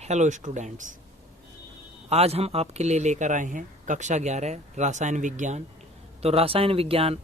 Hello students, आज हम आपके लिए लेकर आए हैं कक्षा 11 रसायन विज्ञान। तो रसायन विज्ञान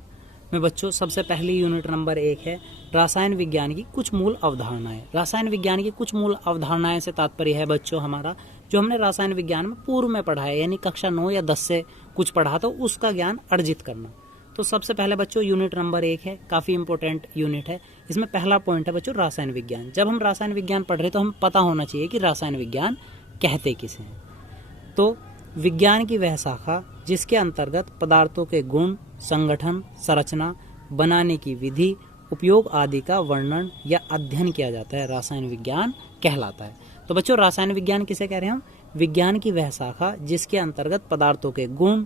में बच्चों सबसे पहली यूनिट नंबर 1 है रसायन विज्ञान की कुछ मूल अवधारणाएं। रसायन विज्ञान की कुछ मूल अवधारणाएं से तात्पर्य है बच्चों हमारा जो हमने रसायन विज्ञान में पूर्व में पढ़ा है, यानी कक्षा 9 या 10 से कुछ पढ़ा तो उसका ज्ञान अर्जित करना। तो सबसे पहले बच्चों यूनिट नंबर 1 है, काफी इंपॉर्टेंट यूनिट है। इसमें पहला पॉइंट है बच्चों रसायन विज्ञान। जब हम रसायन विज्ञान पढ़ रहे तो हमें पता होना चाहिए कि रसायन विज्ञान कहते किसे हैं। तो विज्ञान की वह शाखा जिसके अंतर्गत पदार्थों के गुण, संगठन, संरचना, बनाने की विधि, उपयोग आदि का वर्णन या अध्ययन किया जाता है, रसायन विज्ञान कहलाता है। तो बच्चों रसायन विज्ञान किसे कह रहे हैं हम? विज्ञान की वह शाखा जिसके अंतर्गत पदार्थों के गुण,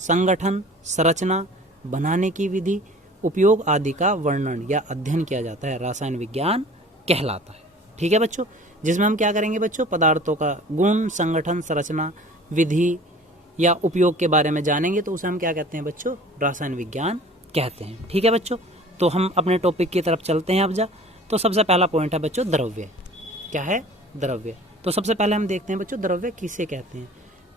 संगठन, संरचना, बनाने की विधि, उपयोग आदि का वर्णन या अध्ययन किया जाता है, रसायन विज्ञान कहलाता है। ठीक है बच्चों, जिसमें हम क्या करेंगे बच्चों? पदार्थों का गुण, संगठन, संरचना, विधि या उपयोग के बारे में जानेंगे तो उसे हम क्या कहते हैं बच्चों? रसायन विज्ञान कहते हैं। ठीक है बच्चों, तो हम अपने टॉपिक की तरफ चलते हैं अब जा। तो सबसे पहला पॉइंट है बच्चों द्रव्य। क्या है? द्रव्य। तो सबसे पहले हम देखते हैं बच्चों द्रव्य किसे कहते हैं।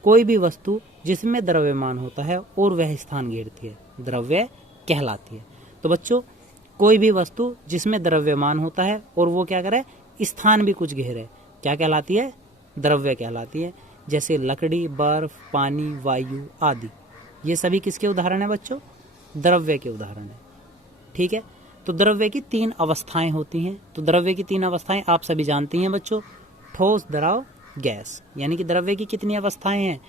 कोई भी वस्तु जिसमें द्रव्यमान होता है और वह स्थान घेरती है, द्रव्य कहलाती है। तो बच्चों कोई भी वस्तु जिसमें द्रव्यमान होता है और वो क्या करे? स्थान भी कुछ घेरे, क्या कहलाती है? द्रव्य कहलाती है। जैसे लकड़ी, बर्फ, पानी, वायु आदि, ये सभी किसके उदाहरण है बच्चों? द्रव्य के उदाहरण है। ठीक है, तो द्रव्य की 3 अवस्थाएं होती हैं। तो द्रव्य की 3 अवस्थाएं आप सभी जानती हैं बच्चों, ठोस, द्रव, गैस। यानी कि द्रव्य की कितनी अवस्थाएं हैं?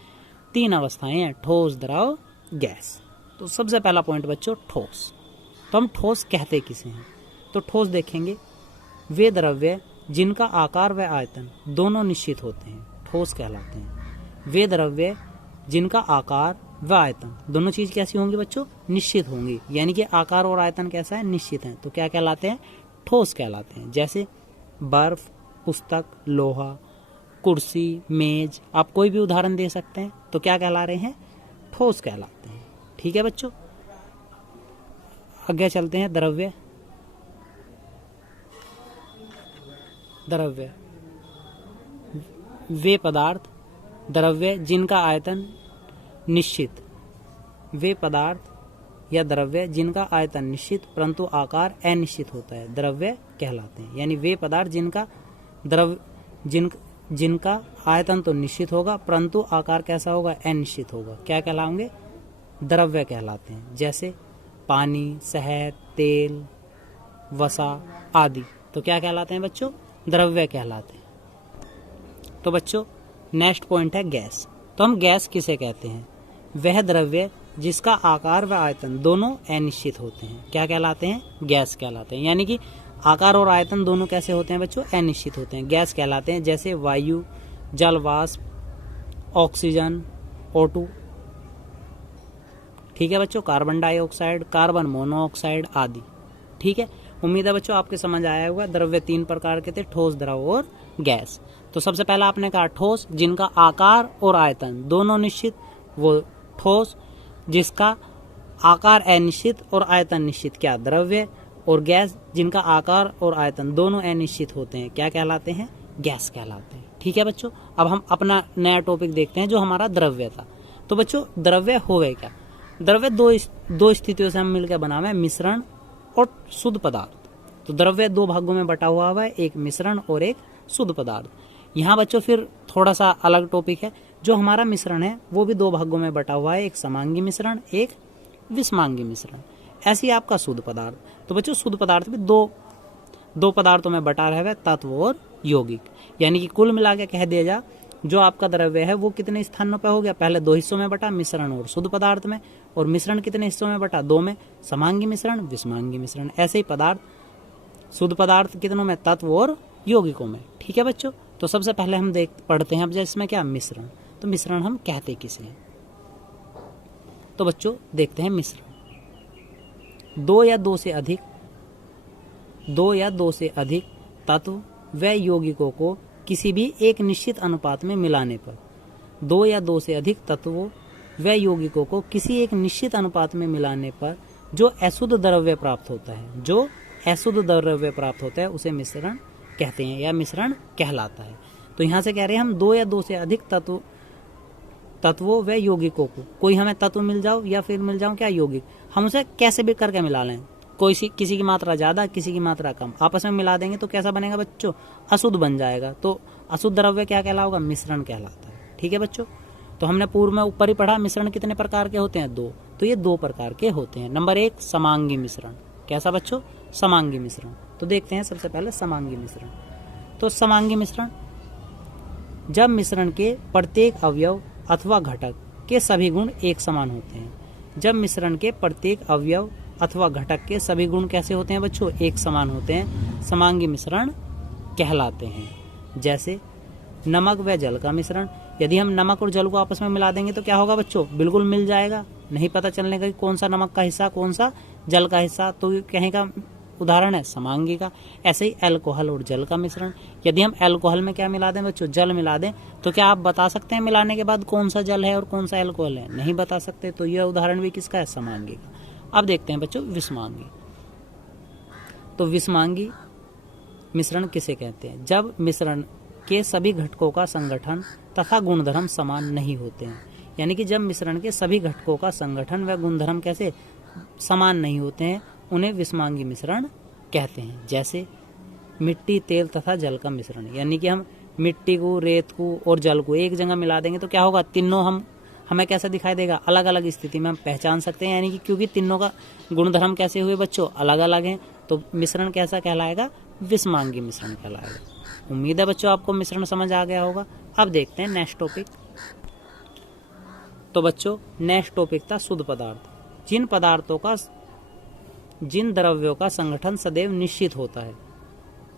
3 अवस्थाएं हैं, ठोस, द्रव, गैस। तो सबसे पहला पॉइंट बच्चों ठोस। तो हम ठोस कहते किसे हैं? तो ठोस देखेंगे वे द्रव्य जिनका आकार व आयतन दोनों निश्चित होते हैं, ठोस कहलाते हैं। वे द्रव्य जिनका आकार व आयतन दोनों चीज कैसी होंगी बच्चों? निश्चित होंगी। यानी कि आकार और आयतन कैसा है? निश्चित है। तो क्या कहलाते हैं? ठोस कहलाते हैं। जैसे बर्फ, पुस्तक, लोहा, कुर्सी, मेज, आप कोई भी उदाहरण दे सकते हैं। तो क्या कहला रहे हैं? ठोस कहलाते हैं। ठीक है बच्चों, आगे चलते हैं। द्रव्य। द्रव्य वे पदार्थ, द्रव्य जिनका आयतन निश्चित, वे पदार्थ या द्रव्य जिनका आयतन निश्चित परंतु आकार अनिश्चित होता है, द्रव्य कहलाते हैं। यानी वे पदार्थ जिनका आयतन तो निश्चित होगा परंतु आकार कैसा होगा? अनिश्चित होगा, क्या कहलाएंगे? द्रव्य कहलाते हैं। जैसे पानी, शहद, तेल, वसा आदि, तो क्या कहलाते हैं बच्चों? द्रव्य कहलाते हैं। तो बच्चों नेक्स्ट पॉइंट है गैस। तो हम गैस किसे कहते हैं? वह द्रव्य जिसका आकार व आयतन दोनों अनिश्चित होते हैं, क्या कहलाते हैं? गैस कहलाते हैं। यानी कि आकार और आयतन दोनों कैसे होते हैं बच्चों? अनिश्चित होते हैं, गैस कहलाते हैं। जैसे वायु, जल वाष्प, ऑक्सीजन, O2, ठीक है बच्चों, कार्बन डाइऑक्साइड, कार्बन मोनोऑक्साइड आदि। ठीक है, उम्मीद है बच्चों आपके समझ आया होगा। द्रव्य 3 प्रकार के थे, ठोस, द्रव और गैस। तो सबसे पहला आपने कहा ठोस जिनका आकार और आयतन दोनों निश्चित, वो ठोस। जिसका आकार अनिश्चित और आयतन निश्चित, क्या? द्रव्य। और गैस जिनका आकार और आयतन दोनों अनिश्चित होते हैं, क्या कहलाते हैं? गैस कहलाते हैं। ठीक है बच्चों, अब हम अपना नया टॉपिक देखते हैं जो हमारा द्रव्य था। तो बच्चों द्रव्य होवे क्या? द्रव्य दो स्थितियों से हम मिलकर बना हुआ है, मिश्रण और शुद्ध पदार्थ। तो द्रव्य 2 भागों में बटा हुआ है, एक मिश्रण और एक शुद्ध पदार्थ। यहाँ बच्चों फिर थोड़ा सा अलग टॉपिक है। जो हमारा मिश्रण है वो भी 2 भागों में बटा हुआ है, एक समांगी मिश्रण, एक विषमांगी मिश्रण। ऐसी आपका शुद्ध पदार्थ। तो बच्चों शुद्ध पदार्थ भी दो पदार्थों में बटा रहा है, तत्व और यौगिक। यानी कि कुल मिला के कह दिया जा जो आपका द्रव्य है वो कितने स्थानों पे हो गया? पहले 2 हिस्सों में बटा, मिश्रण और शुद्ध पदार्थ में। और मिश्रण कितने हिस्सों में बटा? 2 में, समांगी मिश्रण, विषमांगी मिश्रण। ऐसे ही पदार्थ, शुद्ध पदार्थ कितनों में? तत्व और यौगिकों में। ठीक है बच्चों, तो सबसे पहले हम पढ़ते हैं अब इसमें क्या? मिश्रण। तो मिश्रण हम कहते किसे हैं? तो बच्चों देखते हैं मिश्रण। 2 या 2 से अधिक तत्व व यौगिकों को किसी भी एक निश्चित अनुपात में मिलाने पर, 2 या 2 से अधिक तत्वों व यौगिकों को किसी एक निश्चित अनुपात में मिलाने पर जो अशुद्ध द्रव्य प्राप्त होता है, उसे मिश्रण कहते हैं या मिश्रण कहलाता है। तो यहाँ से कह रहे हैं हम 2 या 2 से अधिक तत्वों व यौगिकों को, कोई हमें तत्व मिल जाओ या फिर मिल जाओ क्या यौगिक, हम उसे कैसे भी करके मिला लें, किसी की मात्रा ज्यादा किसी की मात्रा कम, आपस में मिला देंगे तो कैसा बनेगा बच्चों, अशुद्ध बन जाएगा। तो अशुद्ध द्रव्य क्या कहलाएगा, मिश्रण कहलाता है। ठीक है बच्चों, तो हमने पूर्व में ऊपर ही पढ़ा मिश्रण कितने प्रकार के होते हैं, 2। तो ये 2 प्रकार के होते हैं। नंबर 1 समांगी मिश्रण। कैसा बच्चों, समांगी मिश्रण। तो देखते हैं सबसे पहले समांगी मिश्रण। तो समांगी मिश्रण, जब मिश्रण के प्रत्येक अवयव अथवा घटक के सभी गुण एक समान होते हैं। जब मिश्रण के प्रत्येक अवयव अथवा घटक के सभी गुण कैसे होते हैं बच्चों, एक समान होते हैं, समांगी मिश्रण कहलाते हैं। जैसे नमक व जल का मिश्रण, यदि हम नमक और जल को आपस में मिला देंगे तो क्या होगा बच्चों, बिल्कुल मिल जाएगा, नहीं पता चलने का कि कौन सा नमक का हिस्सा कौन सा जल का हिस्सा, तो ये कहीं का उदाहरण है समांगी का। ऐसे ही अल्कोहल और जल का मिश्रण, यदि हम अल्कोहल में क्या मिला दें बच्चों, जल मिला दें, तो क्या आप बता सकते हैं मिलाने के बाद कौन सा जल है और कौन सा अल्कोहल है, नहीं बता सकते। तो यह उदाहरण भी किसका है, समांगी का। अब देखते हैं बच्चों विषमांगी। तो विषमांगी मिश्रण किसे कहते हैं, जब मिश्रण के सभी घटकों का संगठन तथा गुणधर्म समान नहीं होते हैं। यानी कि जब मिश्रण के सभी घटकों का संगठन व गुणधर्म कैसे समान नहीं होते हैं, उन्हें विषमांगी मिश्रण कहते हैं। जैसे मिट्टी, तेल तथा जल का मिश्रण, यानी कि हम मिट्टी को, रेत को और जल को एक जगह मिला देंगे तो क्या होगा, तीनों हमें कैसा दिखाई देगा, अलग अलग स्थिति में हम पहचान सकते हैं। यानी कि क्योंकि तीनों का गुणधर्म कैसे हुए बच्चों, अलग अलग हैं, तो मिश्रण कैसा कहलाएगा, विषमांगी मिश्रण कहलाएगा। उम्मीद है बच्चों आपको मिश्रण समझ आ गया होगा। अब देखते हैं नेक्स्ट टॉपिक। तो बच्चों नेक्स्ट टॉपिक था शुद्ध पदार्थ। जिन द्रव्यों का संगठन सदैव निश्चित होता है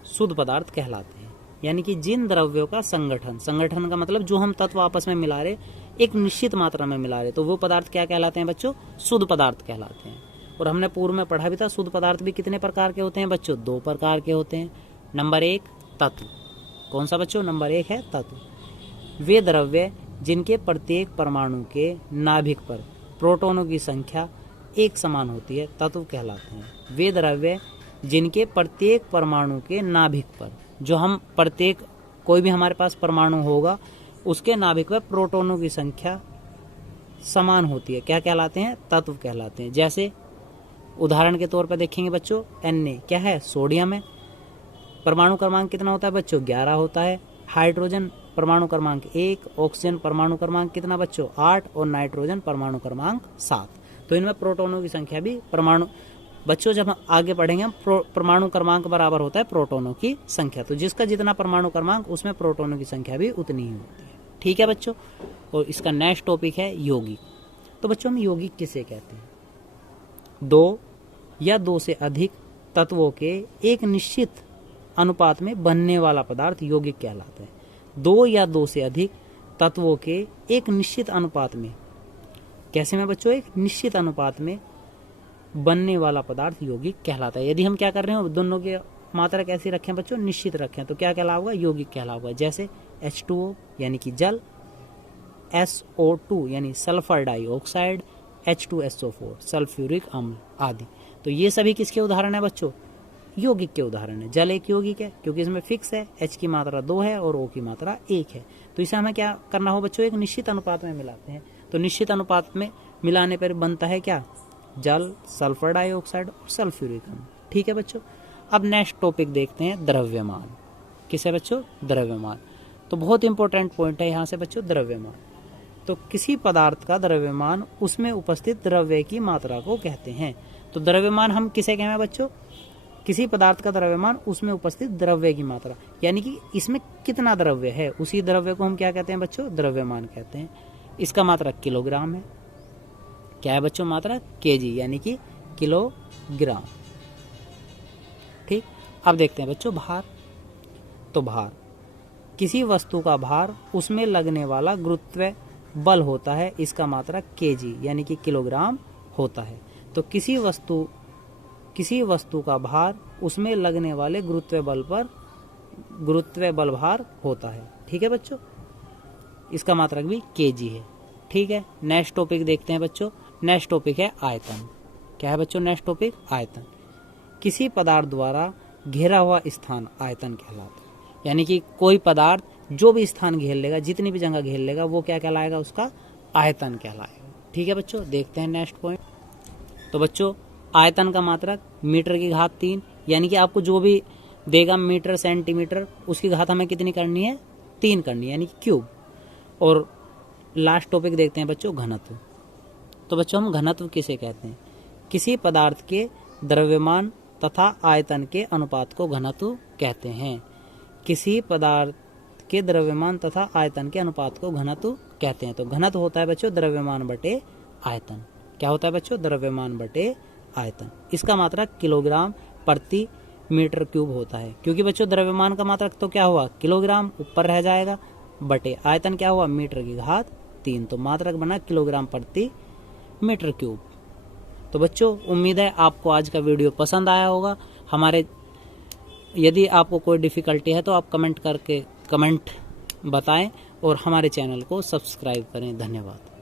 शुद्ध पदार्थ कहलाते हैं। यानी कि जिन द्रव्यों का संगठन का मतलब जो हम तत्व आपस में मिला रहे, एक निश्चित मात्रा में मिला रहे, तो वो पदार्थ क्या कहलाते हैं बच्चों, शुद्ध पदार्थ कहलाते हैं। और हमने पूर्व में पढ़ा भी था शुद्ध पदार्थ भी कितने प्रकार के होते हैं बच्चों, 2 प्रकार के होते हैं। नंबर 1 तत्व, कौन सा बच्चों, नंबर 1 है तत्व। वे द्रव्य जिनके प्रत्येक परमाणु के नाभिक पर प्रोटॉनों की संख्या एक समान होती है, तत्व कहलाते हैं। वे द्रव्य जिनके प्रत्येक परमाणु के नाभिक पर, जो हम प्रत्येक कोई भी हमारे पास परमाणु होगा उसके नाभिक पर प्रोटॉनों की संख्या समान होती है, क्या कहलाते हैं, तत्व कहलाते हैं। जैसे उदाहरण के तौर पर देखेंगे बच्चों, Na क्या है, सोडियम है, परमाणु क्रमांक कितना होता है बच्चों, 11 होता है। हाइड्रोजन परमाणु क्रमांक 1, ऑक्सीजन परमाणु क्रमांक कितना बच्चों, 8, और नाइट्रोजन परमाणु क्रमांक 7। तो इनमें प्रोटॉनों की संख्या भी परमाणु, बच्चों जब हम आगे पढ़ेंगे हम परमाणु क्रमांक बराबर होता है प्रोटॉनों की संख्या, तो जिसका जितना परमाणु क्रमांक उसमें प्रोटॉनों की संख्या भी उतनी ही होती है। ठीक है बच्चों, और इसका नेक्स्ट टॉपिक है यौगिक। तो बच्चों हम यौगिक किसे कहते हैं, 2 या 2 से अधिक तत्वों के एक निश्चित अनुपात में बनने वाला पदार्थ यौगिक कहलाता है। 2 या 2 से अधिक तत्वों के एक निश्चित अनुपात में, कैसे में बच्चों, एक निश्चित अनुपात में बनने वाला पदार्थ यौगिक कहलाता है। यदि हम क्या कर रहे हो, दोनों की मात्रा कैसी रखें बच्चों, निश्चित रखें, तो क्या कहलाएगा, यौगिक कहलाएगा। जैसे H2O यानी कि जल, SO2 यानी सल्फर डाइऑक्साइड, H2SO4 सल्फ्यूरिक अम्ल आदि। तो ये सभी किसके उदाहरण है बच्चों, यौगिक के उदाहरण है। जल एक यौगिक है क्योंकि इसमें फिक्स है, H की मात्रा 2 है और O की मात्रा 1 है। तो इसे हमें क्या करना हो बच्चों, एक निश्चित अनुपात में मिलाते हैं। तो निश्चित अनुपात में मिलाने पर बनता है क्या, जल, सल्फर डाइऑक्साइड और सल्फ्यूरिक अम्ल। ठीक है बच्चों, अब नेक्स्ट टॉपिक देखते हैं द्रव्यमान। किसे बच्चों, द्रव्यमान। तो बहुत इंपॉर्टेंट पॉइंट है यहाँ से बच्चों, द्रव्यमान। तो किसी पदार्थ का द्रव्यमान उसमें उपस्थित द्रव्य की मात्रा को कहते हैं। तो द्रव्यमान हम किसे कहें बच्चों, किसी पदार्थ का द्रव्यमान उसमें उपस्थित द्रव्य की मात्रा, यानी कि इसमें कितना द्रव्य है, उसी द्रव्य को हम क्या कहते हैं बच्चों, द्रव्यमान कहते हैं। इसका मात्रा किलोग्राम है, क्या है बच्चों, मात्रा केजी यानी कि किलोग्राम। ठीक, अब देखते हैं बच्चों भार। तो भार, किसी वस्तु का भार उसमें लगने वाला गुरुत्व बल होता है, इसका मात्रा केजी यानी कि किलोग्राम होता है। तो किसी वस्तु का भार उसमें लगने वाले गुरुत्व बल भार होता है। ठीक है बच्चों, इसका मात्रक भी केजी है। ठीक है, नेक्स्ट टॉपिक देखते हैं बच्चों। नेक्स्ट टॉपिक है आयतन। क्या है बच्चों, नेक्स्ट टॉपिक आयतन। किसी पदार्थ द्वारा घेरा हुआ स्थान आयतन कहलाता है। यानी कि कोई पदार्थ जो भी स्थान घेर लेगा, जितनी भी जगह घेर लेगा, वो क्या कहलाएगा, उसका आयतन कहलाएगा। ठीक है बच्चों, देखते हैं नेक्स्ट पॉइंट। तो बच्चों आयतन का मात्रक मीटर की घात 3, यानी कि आपको जो भी देगा मीटर सेंटीमीटर, उसकी घात हमें कितनी करनी है, 3 करनी है, यानी कि क्यूब। और लास्ट टॉपिक देखते हैं बच्चों, घनत्व। तो बच्चों हम घनत्व किसे कहते हैं, किसी पदार्थ के द्रव्यमान तथा आयतन के अनुपात को घनत्व कहते हैं। किसी पदार्थ के द्रव्यमान तथा आयतन के अनुपात को घनत्व कहते हैं। तो घनत्व होता है बच्चों द्रव्यमान बटे आयतन। क्या होता है बच्चों, द्रव्यमान बटे आयतन। इसका मात्रक किलोग्राम प्रति मीटर क्यूब होता है, क्योंकि बच्चों द्रव्यमान का मात्रक तो क्या हुआ, किलोग्राम, ऊपर रह जाएगा, बटे आयतन क्या हुआ, मीटर की घात 3, तो मात्रक बना किलोग्राम प्रति मीटर क्यूब। तो बच्चों उम्मीद है आपको आज का वीडियो पसंद आया होगा। यदि आपको कोई डिफिकल्टी है तो आप कमेंट बताएं और हमारे चैनल को सब्सक्राइब करें। धन्यवाद।